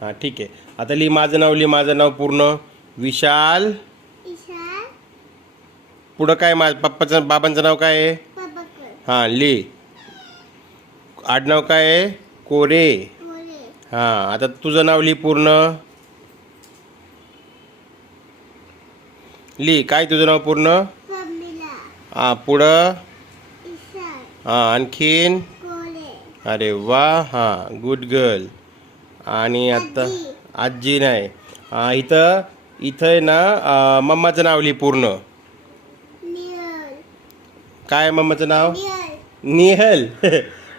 हां ठीक आहे. आता लिही माझं नाव, लिही माझं नाव पूर्ण. विशाल. पुढं काय पप्पाचं बाबांचं नाव काय आहे? हां लिही. आडनाव काय आहे? कोरे. हां आता तुझं नाव लिही पूर्ण. लिही काय तुझं नाव पूर्ण? हां पुढं. हां आणखीन. अरे वा. हां गुड गर्ल. आणि आता आजी नाही. इथं इथं आहे ना मम्माचं नाव लिही पूर्ण. काय मम्माचं नाव? निहल.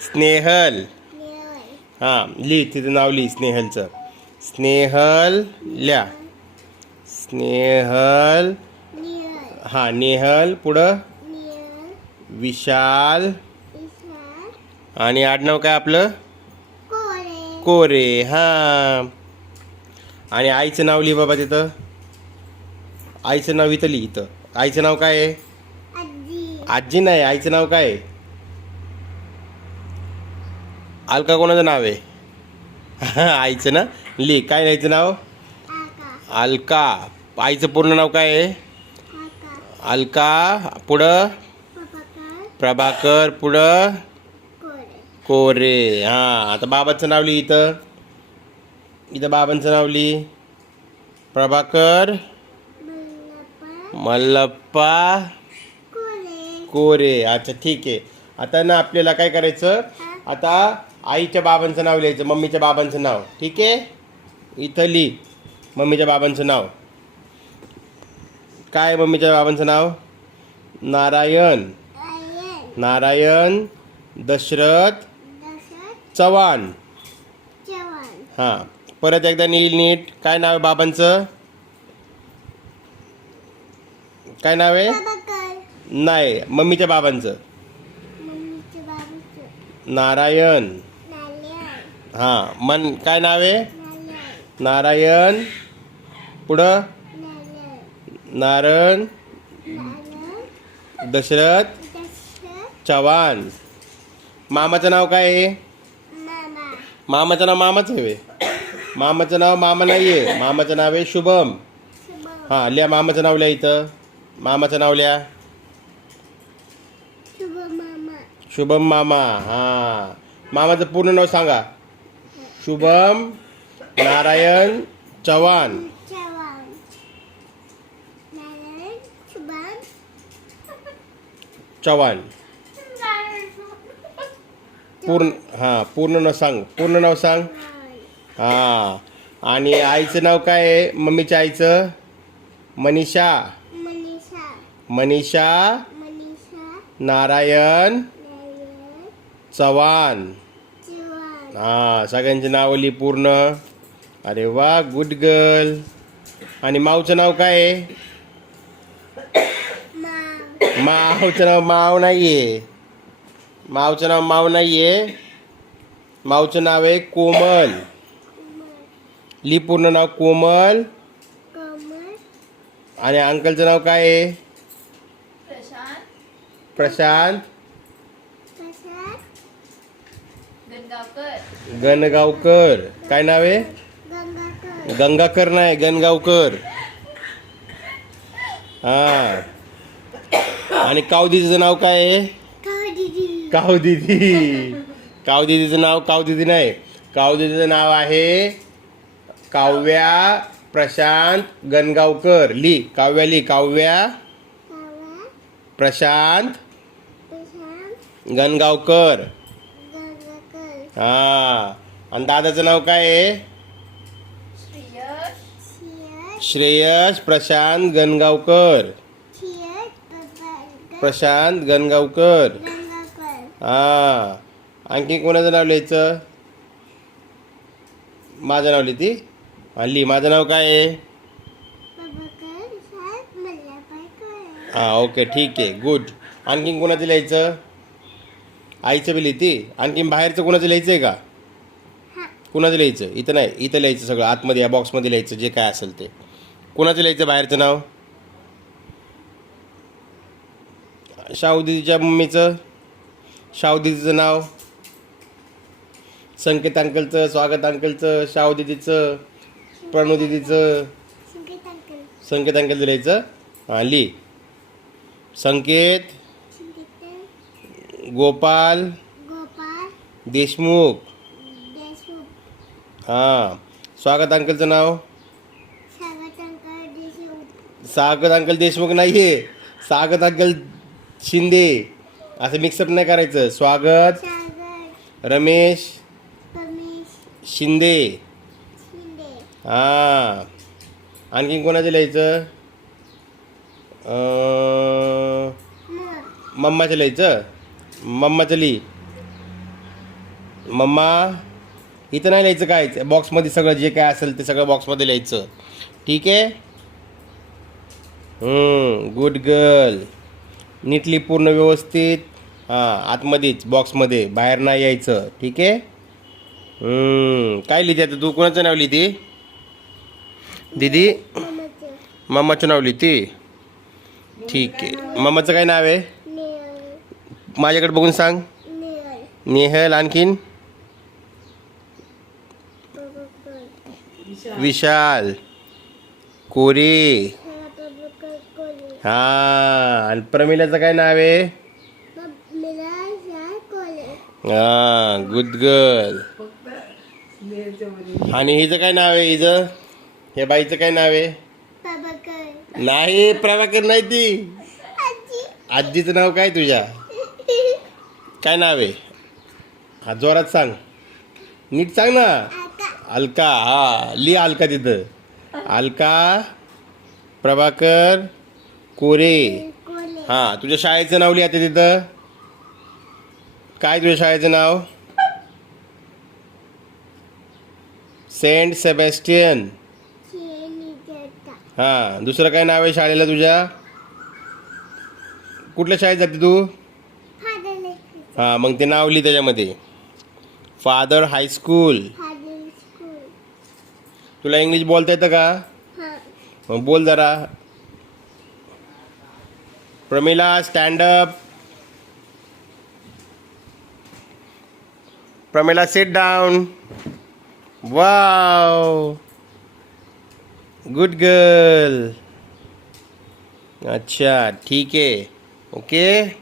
स्नेहल. हां लिही तिचं नाव लिही स्नेहलचं. स्नेहल ल्या. स्नेहल. हां नेहल. पुढं विशाल. आणि आडनाव काय आपलं? कोरे. हां आणि आईचं नाव लिही बाबा तिथं. आईचं नाव इथं लिही. इथं आईचं नाव काय आहे? आजी नाही. आईचं नाव काय आहे? अलका कोणाचं नाव आहे? आईचं ना लिही. काय आईचं नाव? अलका. आईचं पूर्ण नाव काय आहे? अलका. पुढं प्रभाकर. पुढं कोरे. हां आता बाबाचं नाव लिही इथं. इथं बाबांचं नाव लिही. प्रभाकर मल्लप्पा कोरे. अच्छा ठीक आहे. आता ना आपल्याला काय करायचं? आता आईच्या बाबांचं नाव लिहायचं. मम्मीच्या बाबांचं नाव. ठीक आहे. इथं लिही मम्मीच्या बाबांचं नाव. काय मम्मीच्या बाबांचं नाव? नारायण. नारायण दशरथ चव्हाण. हां परत एकदा नील नीट. काय नाव आहे बाबांचं? काय नाव आहे? नाही मम्मीच्या बाबांचं. नारायण. हां मन काय नाव आहे? नारायण. पुढं नारायण दशरथ चव्हाण. मामाचं नाव काय आहे? मामाचं नाव मामाच आहे. मामाचं नाव मामा नाही आहे. मामाचं नाव आहे शुभम. हां लिहा मामाचं नाव लिहा इथं. मामाचं नाव लिहा. शुभम मामा. हां मामाचं पूर्ण नाव सांगा. शुभम नारायण चव्हाण. चव्हाण. पूर्ण पूर्ण नाव सांग. पूर्ण नाव सांग. हां आणि आईचं नाव काय आहे? मम्मीच्या आईचं? मनीषा. मनीषा नारायण चव्हाण. हां सगळ्यांची नावं लिही पूर्ण. अरे वा गुड गर्ल. आणि माऊचं नाव काय आहे? माऊचं नाव माव नाही आहे. माऊचं नाव माव नाही आहे. माऊचं नाव आहे कोमल. लिही पूर्ण नाव. कोमल. आणि अंकलचं नाव काय आहे? प्रशांत गणगावकर. काय नाव आहे? गंगाकर नाही गणगावकर. हां आणि कावदीचं नाव काय आहे? कावदीदी. कावदीदीचं नाव कावदीदी नाही. कावदीदीचं नाव आहे काव्या प्रशांत गणगावकर. लिही काव्या लिही. काव्या प्रशांत गणगावकर. हां आणि दादाचं नाव काय आहे? श्रेयस प्रशांत गणगावकर. प्रशांत गणगावकर. हां आणखी कोणाचं नाव लिहायचं? माझं नाव लिहिती. लिही माझं नाव काय आहे? हां ओके ठीक आहे गुड. आणखीन कोणाचं लिहायचं? आईचं बी लिहिती. आणखीन बाहेरचं कोणाचं लिहायचं आहे का? कोणाचं लिहायचं? इथं नाही. इथं लिहायचं सगळं आतमध्ये या बॉक्समध्ये लिहायचं जे काय असेल ते. कोणाचं लिहायचं बाहेरचं नाव? शाहू दीदीच्या मम्मीचं. शाहू दीदीचं नाव. संकेत अंकलचं, स्वागत अंकलचं, शाहू दीदीचं, प्रणू दीदीचं. संकेत अंकल लिहायचं. हां लिही. संकेत गोपाल देशमुख. हां. स्वागत अंकलचं नाव स्वागत अंकल देशमुख नाही आहे, स्वागत अंकल शिंदे. असं मिक्सअप नाही करायचं. स्वागत रमेश शिंदे. हां. आणखीन कोणाचं लिहायचं? मम्माचं लिहायचं. मम्माचं लिही. मम्मा इथं नाही लिहायचं काय, बॉक्समध्ये सगळं जे काय असेल ते सगळं बॉक्समध्ये लिहायचं. ठीक आहे. Good girl. नीटली पूर्ण व्यवस्थित. हां आतमध्येच बॉक्समध्ये, बाहेर नाही यायचं. ठीक आहे. काय लिहिते आता तू? कोणाचं नाव लिहिते दीदी? मम्माचं नाव लिहिते. ठीक आहे. मम्माचं काय नाव आहे? माझ्याकडे बघून सांग. नेहल. आणखीन विशाल कोरे. हां. आणि प्रमिलाचं काय नाव आहे? हां गुड गर्ल. आणि हिचं काय नाव आहे? हिचं हे बाईचं काय नाव आहे? नाही प्रभाकर नाही, ती आजीचं नाव काय तुझ्या? काय नाव आहे? हा जोरात सांग, नीट सांग ना. अलका. हा लिही अलका तिथं. अलका प्रभाकर कोरे. हां तुझ्या शाळेचं नाव लिहा तिथं. काय तुझ्या शाळेचं नाव? Saint Sebastian. हां. दुसरं काय नाव आहे शाळेला तुझ्या? कुठल्या शाळेत जाते तू? हां मग ते नाव लिही त्याच्यामध्ये. Father high school. तुला इंग्लिश बोलता येतं का? मग बोल जरा. Pramila stand up. Pramila sit down. Wow good girl. अच्छा ठीक आहे. ओके.